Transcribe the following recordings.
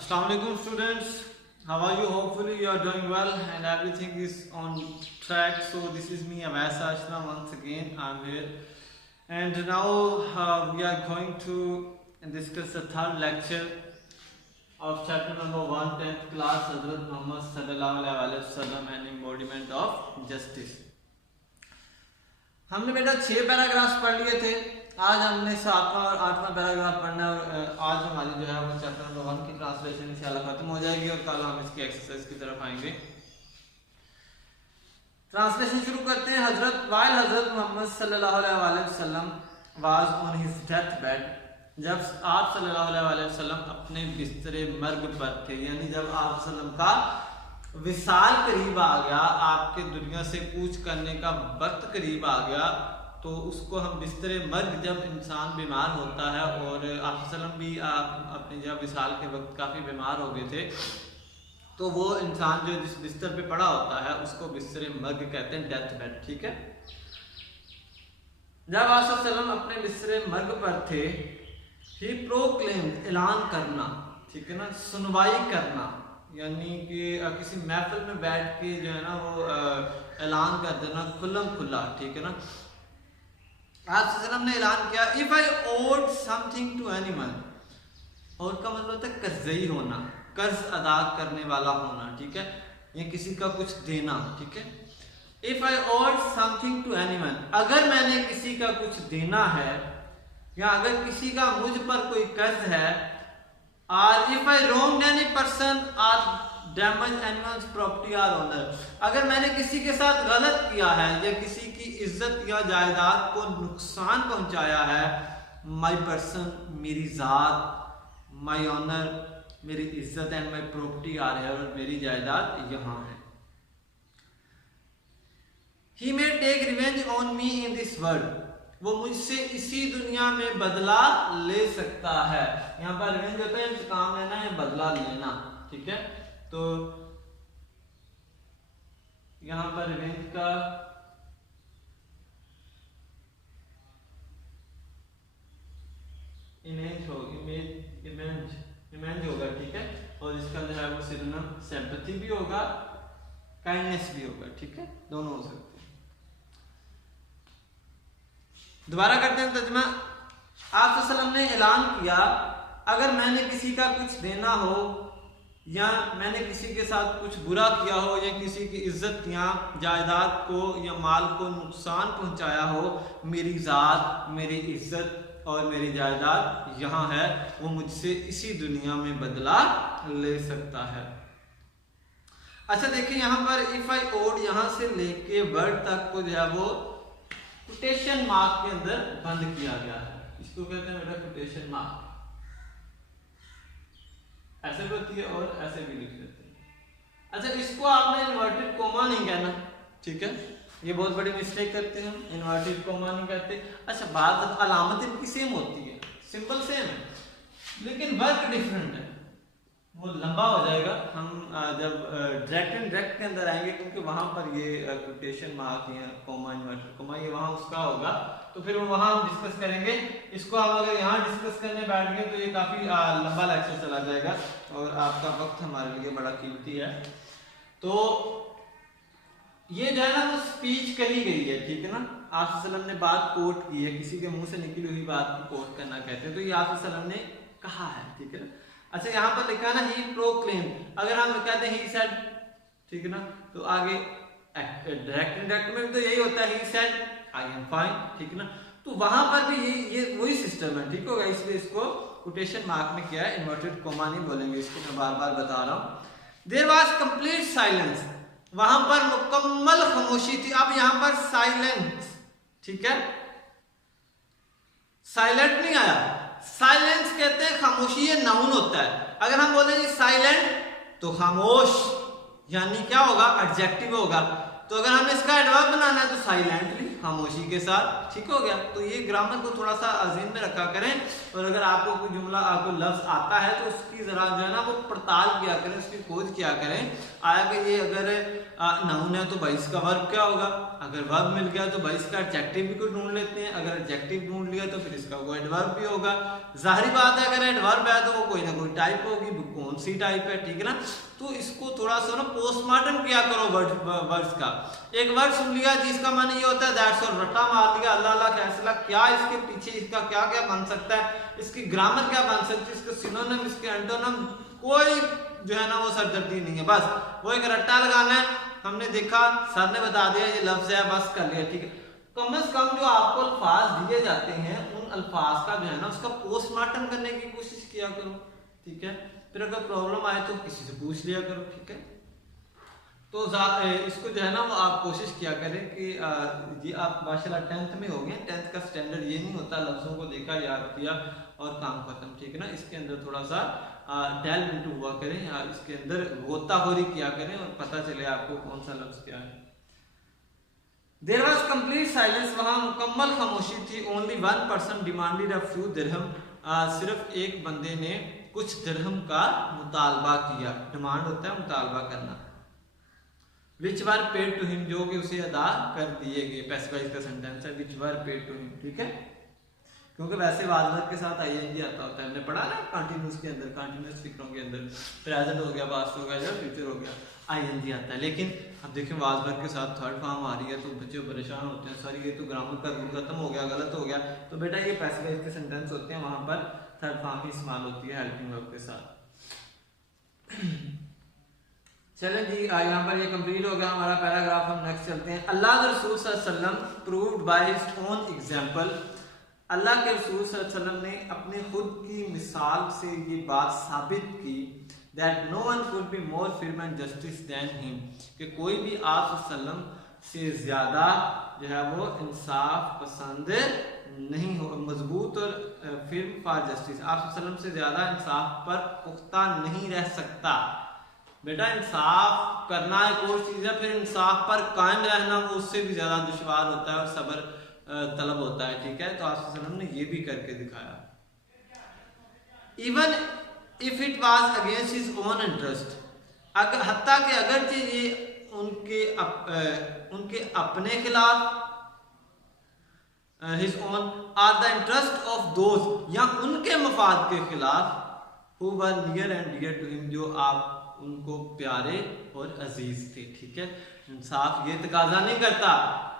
Assalamualaikum students, how are you? Hopefully you are doing well and everything is on track. So this is me Awais Ashna once again. I'm here and now we are going to discuss the third lecture of chapter number 1, 10th class, Hazrat Muhammad sallallahu alaihi wasallam and embodiment of justice. हमने बेटा 6 paragraphs पढ़ लिए थे। आज हमने 7वां और 8वां paragraph पढ़ना है और आज हमारी जो है वो चैप्टर नंबर 1 की ट्रांसलेशन इंशाल्लाह खत्म हो जाएगी और कल हम इसकी एक्सरसाइज की तरफ आएंगे। ट्रांसलेशन शुरू करते हैं। हजरत मोहम्मद सल्लल्लाहु अलैहि वसल्लम was on his death bed, जब आप सल्लल्लाहु अलैहि वसल्लम अपने बिस्तरे मर्ग पर थे, यानी जब आप सल्लम का विसाल करीब आ गया, आपके दुनिया से कूच करने का वक्त करीब आ गया, तो उसको हम बिस्तरे मर्ग, जब इंसान बीमार होता है और आप सल्लम भी अपने जब विसाल के वक्त काफ़ी बीमार हो गए थे, तो वो इंसान जो जिस बिस्तर पे पड़ा होता है उसको बिस्तरे मर्ग कहते हैं, डेथ बेड। ठीक है। जब आप सल्लम अपने बिस्तरे मर्ग पर थे, ही प्रोक्लेम, ऐलान करना, ठीक है ना, सुनवाई करना, यानी कि किसी महफिल में बैठ के जो है ना वो ऐलान कर देना खुल्लम खुल्ला। ठीक है ना। आप सल्लम ने ऐलान किया, if I owed something to anyone, और का मतलब होता है कर्जई होना, कर्ज अदा करने वाला होना। ठीक है, या किसी का कुछ देना। ठीक है। If I owed something to anyone, अगर मैंने किसी का कुछ देना है या अगर किसी का मुझ पर कोई कर्ज है, और if I wrong any person और डैमेज एनीवन्स प्रॉपर्टी और ऑनर, अगर मैंने किसी के साथ गलत किया है या किसी की इज्जत या जायदाद को नुकसान पहुंचाया है, माई पर्सन, मेरी जात, माई ऑनर, मेरी इज्जत, एंड माई प्रॉपर्टी आ रहा है, और मेरी जायदाद यहाँ है। He may take revenge on me in this world, वो मुझसे इसी दुनिया में बदला ले सकता है। यहाँ पर रिवेंज होता है इंतकाम लेना या बदला लेना। ठीक है। तो यहाँ पर रिवेंज का इमेज होगा। ठीक है। और इसका जो है वो सिनोनिम सिंपैथी भी होगा, काइंडनेस भी होगा। ठीक है, दोनों हो सकते हैं। दोबारा करते हैं तर्जुमा। आप सल्लम ने ऐलान किया, अगर मैंने किसी का कुछ देना हो या मैंने किसी के साथ कुछ बुरा किया हो या किसी की इज्जत या जायदाद को या माल को नुकसान पहुंचाया हो, मेरी जात, मेरी इज्जत और मेरी जायदाद यहाँ है, वो मुझसे इसी दुनिया में बदला ले सकता है। अच्छा देखिए, यहाँ पर इफ आई ओड यहाँ से लेके वर्ड तक को जो है वो कोटेशन मार्क के अंदर बंद किया गया है। इसको कहते हैं बेटा कोटेशन मार्क। ऐसे भी होती है और ऐसे भी लिख लेते हैं। अच्छा, इसको आपने इन्वर्टेड कोमा नहीं कहना। ठीक है, ये बहुत बड़ी मिस्टेक करते हैं, इन्वर्टेड कोमा नहीं कहते। अच्छा, बात अलामत इनकी सेम होती है, सिंपल सेम है, लेकिन वर्क डिफरेंट है, वो लंबा हो जाएगा। हम जब डायरेक्ट एंड डायरेक्ट के अंदर आएंगे, क्योंकि वहां पर ये कोटेशन मार्क या कोमा, इन्वर्टेड कोमा, ये वहां उसका होगा, तो फिर वहां हम डिस्कस करेंगे। इसको हम अगर यहाँ डिस्कस करने बैठ गए तो ये काफी लंबा लेक्चर चला जाएगा और आपका वक्त हमारे लिए बड़ा कीमती है। तो ये जो है ना वो स्पीच कही गई है। ठीक है ना, आप सल्लम ने बात कोट की है, किसी के मुंह से निकली हुई बात को कोट करना कहते हैं, तो ये आप सल्लम ने कहा है। ठीक है ना। अच्छा, यहाँ पर लिखा है ना ही प्रोक्लेम, अगर हम कहते हैं ही सेड, ठीक है ना, तो आगे डायरेक्ट इंडायरेक्ट में भी तो यही होता है, he said I am fine. ठीक है ना, तो वहां पर भी ये वही सिस्टम है। ठीक होगा, इसलिए इसको कोटेशन मार्क में किया है, इन्वर्टेड कोमा नहीं बोलेंगे, इसको मैं बार बार बता रहा हूं। देयर वाज कंप्लीट साइलेंस, वहां पर मुकम्मल खामोशी थी। अब यहां पर साइलेंस, ठीक है, साइलेंट नहीं आया, साइलेंस कहते हैं खामोशी, ये नाउन होता है। अगर हम बोलेंगे साइलेंट तो खामोश, यानी क्या होगा, एडजेक्टिव होगा। तो अगर हमें इसका एडवर्ब बनाना है तो साइलेंटली, खामोशी के साथ। ठीक हो गया। तो ये ग्रामर को थोड़ा सा अजीम में रखा करें, और अगर आपको कोई जुमला, आपको लफ्ज आता है तो उसकी जरा जो है ना वो पड़ताल किया करें, उसकी खोज किया करें, आया कि ये अगर नाउन है तो भाई इसका वर्ब क्या होगा, अगर वर्ब मिल गया तो भाई इसका एडजेक्टिव भी कोई ढूंढ लेते हैं, अगर एडजेक्टिव ढूंढ लिया तो फिर इसका कोई एडवर्ब भी होगा। जाहिर बात है अगर एडवर्ब है तो वो कोई ना कोई टाइप होगी, कौन सी टाइप है, ठीक है ना। तो इसको थोड़ा सा ना पोस्टमार्टम किया करो वर्ड्स का। एक वर्ड सुन लिया जिसका माने ये होता है दैट्स और रट्टा मार लिया, अल्लाह अल्लाह फैसला, क्या इसके पीछे इसका क्या क्या बन सकता है, इसकी ग्रामर क्या बन सकती है, इसके सिनोनिम, इसके एंटोनिम, कोई जो है ना वो सरदर्दी नहीं है। बस वो एक रट्टा लगाना है, हमने देखा सर ने बता दिया ये लफ्ज है, बस कर लिया, ठीक है। कम से कम जो आपको अल्फाज दिए जाते हैं उन अल्फाज का जो है ना उसका पोस्टमार्टम करने की कोशिश किया करो, ठीक है। फिर अगर प्रॉब्लम आए तो किसी से पूछ लिया करो, ठीक है। तो इसको जो है ना वो आप कोशिश किया करें कि ये आप माशाल्लाह 10th में हो गए, 10th का स्टैंडर्ड ये नहीं होता लफ्जों को देखा याद किया और काम खत्म, ठीक है ना। इसके अंदर थोड़ा सा डेल्व इनटू हुआ करें या इसके अंदर गोताखोरी किया करें और पता चले आपको कौन सा लफ्ज क्या है। देयर वाज कंप्लीट साइलेंस, वहां मुकम्मल खामोशी थी। Only one person demanded a few dirhams, सिर्फ एक बंदे ने कुछ दिरहम का मुतालबा किया। डिमांड होता है मुतालबा करना। विच वर पेड टू हिम, जो कि उसे अदा कर दिए गए, पैसिफाइज का सेंटेंस है विच वर पेड टू हिम, ठीक है। क्योंकि वैसे वाजवर के साथ आईएनजी आता होता है, हमने पढ़ा ना कंटिन्यूस के अंदर, कंटिन्यूस फिक्रों के अंदर प्रेजेंट हो गया, पास्ट हो गया या फ्यूचर हो गया, आईएनजी आता है। लेकिन अब देखिए वाजवर के साथ थर्ड फॉर्म आ रही है तो बच्चे परेशान होते हैं, सर ये तो ग्रामर का रूल खत्म हो गया, गलत हो गया। तो बेटा ये पैसिफाइज के सेंटेंस होते हैं, वहां पर थर्ड फॉर्म ही इस्तेमाल होती है हेल्पिंग वर्ब के साथ। चलें जी, यहाँ पर ये कंप्लीट हो गया हमारा पैराग्राफ। हम नेक्स्ट चलते हैं। अल्लाह के रसूल सल्लल्लाहु अलैहि वसल्लम proved by his own example, अल्लाह के रसूल सल्लल्लाहु अलैहि वसल्लम ने अपने खुद की मिसाल से ये बात साबित की that no one could be more firm and justice than him, कि कोई भी आप सल्लम से ज्यादा जो है वो इंसाफ पसंद नहीं हो, मजबूत और फिर्म फॉर जस्टिस, आप सल्लम से ज्यादा इंसाफ पर पुख्ता नहीं रह सकता। बेटा इंसाफ करना एक और चीज है, फिर इंसाफ पर कायम रहना वो उससे भी ज्यादा दुश्वार होता है और सब्र तलब होता है, ठीक है। तो आप सल्लम ने ये भी करके दिखाया। Even if it was against his own interest, अगर हत्ता कि अगरचे ये उनके अपने खिलाफ, his own or the interest of those, या उनके मफाद के खिलाफ, who were near and dear to him, जो आप उनको प्यारे और अजीज थे, ठीक है। इंसाफ ये तकाजा नहीं करता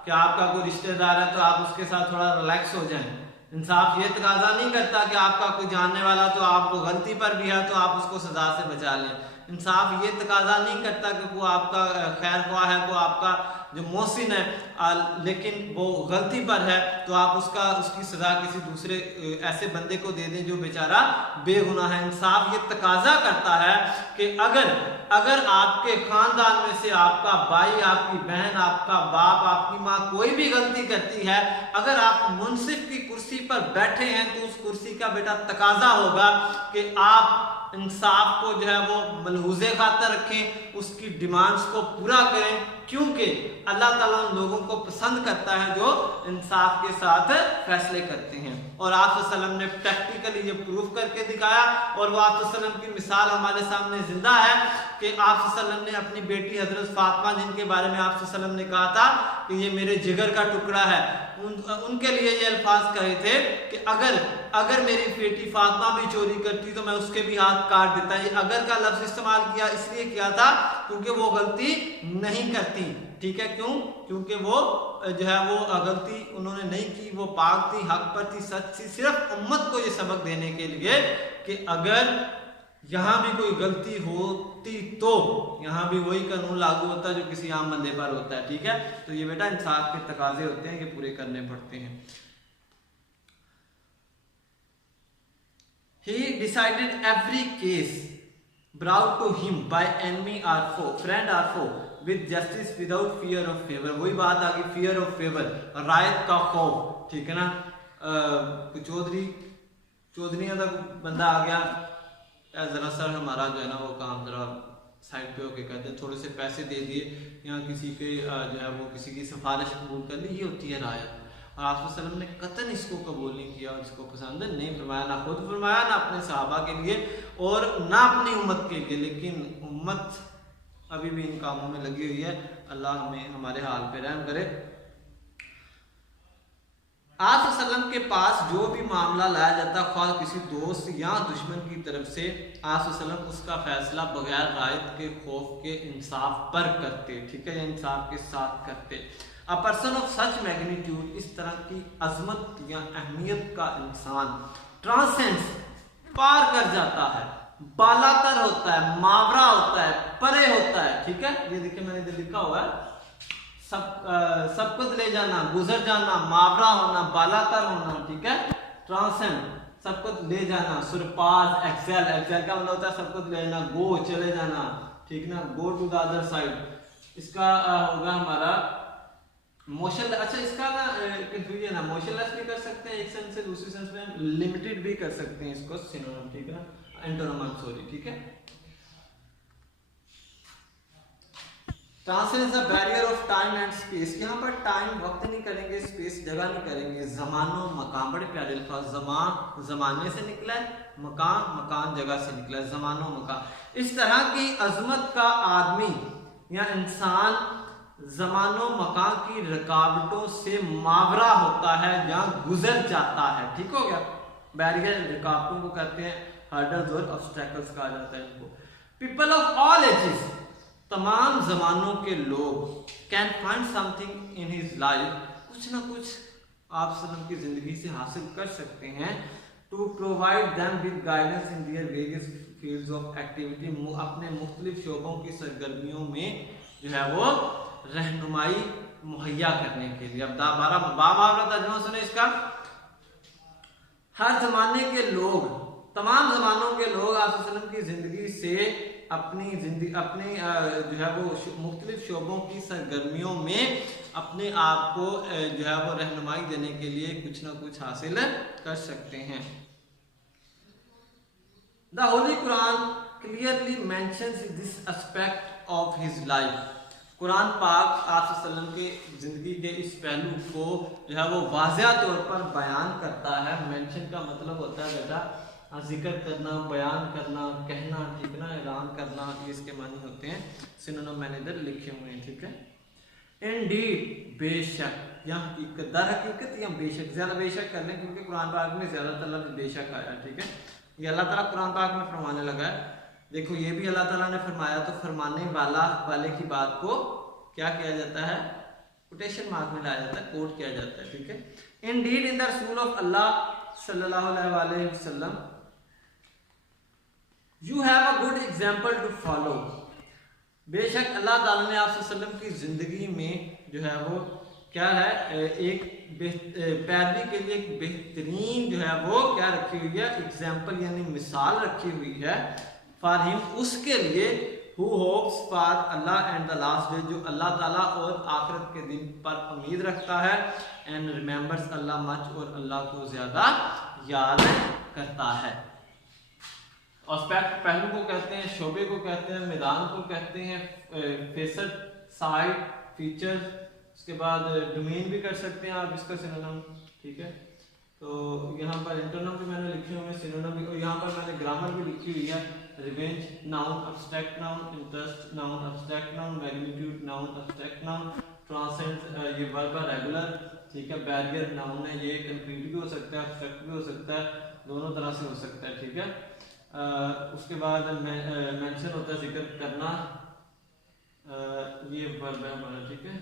कि आपका कोई रिश्तेदार है तो आप उसके साथ थोड़ा रिलैक्स हो जाएं। इंसाफ ये तकाजा नहीं करता कि आपका कोई जानने वाला तो आपको गलती पर भी है तो आप उसको सजा से बचा लें। इंसाफ ये तकाजा नहीं करता कि वो आपका खैर ख्वाह है, वो आपका जो मोहसिन है लेकिन वो गलती पर है तो आप उसकी सजा किसी दूसरे ऐसे बंदे को दे दें जो बेचारा बेगुनाह है। इंसाफ ये तकाजा करता है कि अगर आपके खानदान में से आपका भाई, आपकी बहन, आपका बाप, आपकी माँ कोई भी गलती करती है, अगर आप मुंसिफ की कुर्सी पर बैठे हैं तो उस कुर्सी का बेटा तकाजा होगा कि आप इंसाफ को जो है वो मलहूज़े खातर रखें, उसकी डिमांड्स को पूरा करें, क्योंकि अल्लाह ताला उन लोगों को पसंद करता है जो इंसाफ के साथ फैसले करते हैं। और आप सल्लम ने प्रैक्टिकली ये प्रूफ करके दिखाया और वो आप सल्लम की मिसाल हमारे सामने जिंदा है कि आप सल्लम ने अपनी बेटी हजरत फातिमा, जिनके बारे में आप सल्लम ने कहा था कि ये मेरे जिगर का टुकड़ा है, उनके लिए ये अल्फाज कहे थे कि अगर मेरी बेटी फातिमा भी चोरी करती तो मैं उसके भी हाथ काट देता। ये अगर का लफ्ज इस्तेमाल किया इसलिए किया था क्योंकि वो गलती नहीं करती, ठीक है। क्योंकि वो जो है वो गलती उन्होंने नहीं की, वो पाक थी, हक पर थी, सच थी, सिर्फ उम्मत को ये सबक देने के लिए कि अगर यहाँ भी कोई गलती होती तो यहाँ भी वही कानून लागू होता जो किसी आम बंदे पर होता है, ठीक है। तो ये बेटा इंसाफ के तकाजे होते हैं, ये पूरे करने पड़ते हैं। He decided every case brought to him by enemy or foe, friend or foe, with justice without fear of favor। वही बात आ गई, fear of favor, रायत का खौफ, ठीक है ना। चौधरी का बंदा आ गया, जरा सर हमारा जो है ना वो काम जरा साइड पे होके कहते हैं, थोड़े से पैसे दे दिए या किसी के जो है वो किसी की सिफारिश कबूल कर ली, ये होती है रायत। और आप सल्लम ने कतन इसको कबूल नहीं किया और इसको पसंद नहीं फरमाया, ना खुद फरमाया, ना अपने सहाबा के लिए और ना अपनी उम्मत के लिए। लेकिन उम्मत अभी भी इन कामों में लगी हुई है। अल्लाह हमें हमारे हाल पे रहम करे। आप सल्लम के पास जो भी मामला लाया जाता, ख्वाह किसी दोस्त या दुश्मन की तरफ से, आप सल्लम उसका फैसला बगैर रायत के, खौफ के, इंसाफ पर करते, ठीक है, इंसाफ के साथ करते। A person of such magnitude, इस तरह की अजमत या अहमियत का इंसान, ट्रांसेंड्स, पार कर जाता है, बालातर होता है, मावरा होता है, परे होता है, ठीक है। ये देखिए मैंने इधर लिखा हुआ है, सब कुछ ले जाना, गुजर जाना, मावरा होना, बालातर होना, ठीक है, ट्रांसेंड, सब कुछ ले जाना, सुरपास, एक्सेल, एक्सेल का मतलब होता है सब कुछ ले जाना, गो, चले जाना, ठीक ना, go to the other side. इसका होगा हमारा मोशन, अच्छा इसका ना कंफ्यूजन है, मोशनलेस भी कर सकते हैं एक सेंस से, दूसरी सेंस में लिमिटेड भी कर सकते हैं इसको, सिनोनिम, ठीक है ना, एंटोनिम, सॉरी, ठीक है। Transcends the barrier of time and space, यहाँ पर टाइम वक्त नहीं करेंगे, स्पेस जगह नहीं करेंगे, ज़मानो मकान, बड़े प्यारे अल्फाज, ज़मान ज़माने से निकला है, मकान मकान जगह से निकला है, ज़मानो मकान। इस तरह की अजमत का आदमी या इंसान ज़मानो मकान की रुकावटों से मावरा होता है या गुजर जाता है, ठीक हो गया। बैरियर रुकावटों को कहते हैं हर्डल्स और ऑब्स्टेकल्स कहा जाता है इनको। पीपल ऑफ ऑल एजेस, तमाम जमानों के लोग, can find something in his life, कुछ ना कुछ आप सल्लम की जिंदगी से हासिल कर सकते हैं, to provide them with guidance in their various fields of activity, अपने मुख्तलिफ शोबों की सरगर्मियों में जो है वो रहनुमाई मुहैया करने के लिए। अब बाबा तर्जुमा सुने इसका, हर जमाने के लोग, तमाम जमानों के लोग आप सल्लम की जिंदगी से अपनी जो है वो मुख्तलिफ शोबों की सरगर्मियों में अपने आप को जो है वो रहनुमाई देने के लिए कुछ ना कुछ हासिल कर सकते हैं। The Holi Quran clearly mentions this aspect of his life, Quran पाक आप सल्लम के ज़िंदगी के इस पहलू को जो है वो वाज़िया तौर पर बयान करता है। मेंशन का मतलब होता है बेटा जिक्र करना, बयान करना, कहना, ठीक ना, ऐलान करना, ये इसके मानी होते हैं। सिनोनिम मैंने इधर लिखे हुए हैं, ठीक है। इंडीड, बेशक, या हकीकत, दर हकीकत या बेशक, ज़्यादा बेशक कर लें क्योंकि कुरान पाक में ज़्यादातर लफ्ज़ बेशक आया, ठीक है। ये अल्लाह ताला कुरान पाक में फरमाने लगा है। देखो ये भी अल्लाह ताला ने फरमाया तो फरमाने वाले की बात को क्या किया जाता है, कोटेशन मार्क में लाया जाता है, कोट किया जाता है, ठीक है। Indeed, in the Rasool of Allah सल्लल्लाहु अलैहि वसल्लम, you have a good example to follow, बेशक अल्लाह ताला ने आप सल्लम की जिंदगी में जो है वो क्या है, एक पैरवी के लिए एक बेहतरीन जो है वो क्या रखी हुई है, एग्जाम्पल यानी मिसाल रखी हुई है, फॉर हिम, उसके लिए, who hopes for Allah and the last day, जो अल्लाह ताला और आखिरत के दिन पर उम्मीद रखता है, एंड रिमेंबर्स अल्लाह मच, और अल्लाह को ज्यादा याद करता है। एस्पेक्ट पहलू को कहते हैं, शोबे को कहते हैं, मैदान को कहते हैं, फेसड, साइड, फीचर, उसके बाद डोमेन भी कर सकते हैं आप इसका सिनोनिम, ठीक है। तो यहाँ पर इंटरनम भी मैंने लिखे हुए हैं, सिनोनिम भी, और यहाँ पर मैंने ग्रामर भी लिखी हुई है। Revenge noun, abstract noun, interest noun, abstract noun, magnitude noun, abstract noun, transcend ये वर्ब है रेगुलर, ठीक है। बैरियर नाउन है, ये कंक्रीट भी हो सकता है, अब्स्ट्रैक्ट भी हो सकता है, दोनों तरह से हो सकता है, ठीक है। उसके बाद मेंशन होता है जिक्र करना, ये वर्ब है हमारा, ठीक है।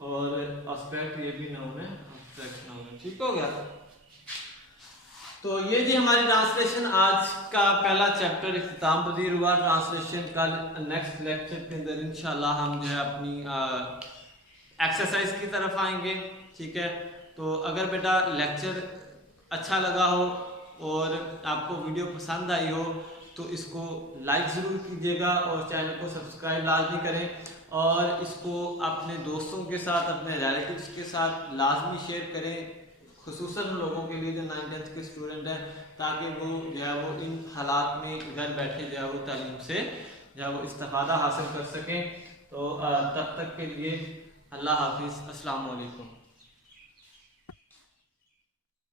और एस्पेक्ट ये भी नाउन है, एब्स्ट्रैक्ट नाउन है, ठीक हो गया। तो ये जी हमारी ट्रांसलेशन, आज का पहला चैप्टर इख्तिताम पजीर हुआ ट्रांसलेशन का। नेक्स्ट लेक्चर के अंदर इंशाल्लाह हम जो है अपनी एक्सरसाइज की तरफ आएंगे, ठीक है। तो अगर बेटा लेक्चर अच्छा लगा हो और आपको वीडियो पसंद आई हो तो इसको लाइक ज़रूर कीजिएगा और चैनल को सब्सक्राइब लाजमी करें, और इसको अपने दोस्तों के साथ, अपने रिलेटिव्स के साथ लाजमी शेयर करें, खुसूसन लोगों के लिए जो 9th-10th के स्टूडेंट हैं, ताकि वो जो है वो इन हालात में घर बैठे जो है वो तालीम से जो है वो इस्तिफादा हासिल कर सकें। तो तब तक के लिए अल्लाह हाफिज़, अस्सलाम वालेकुम।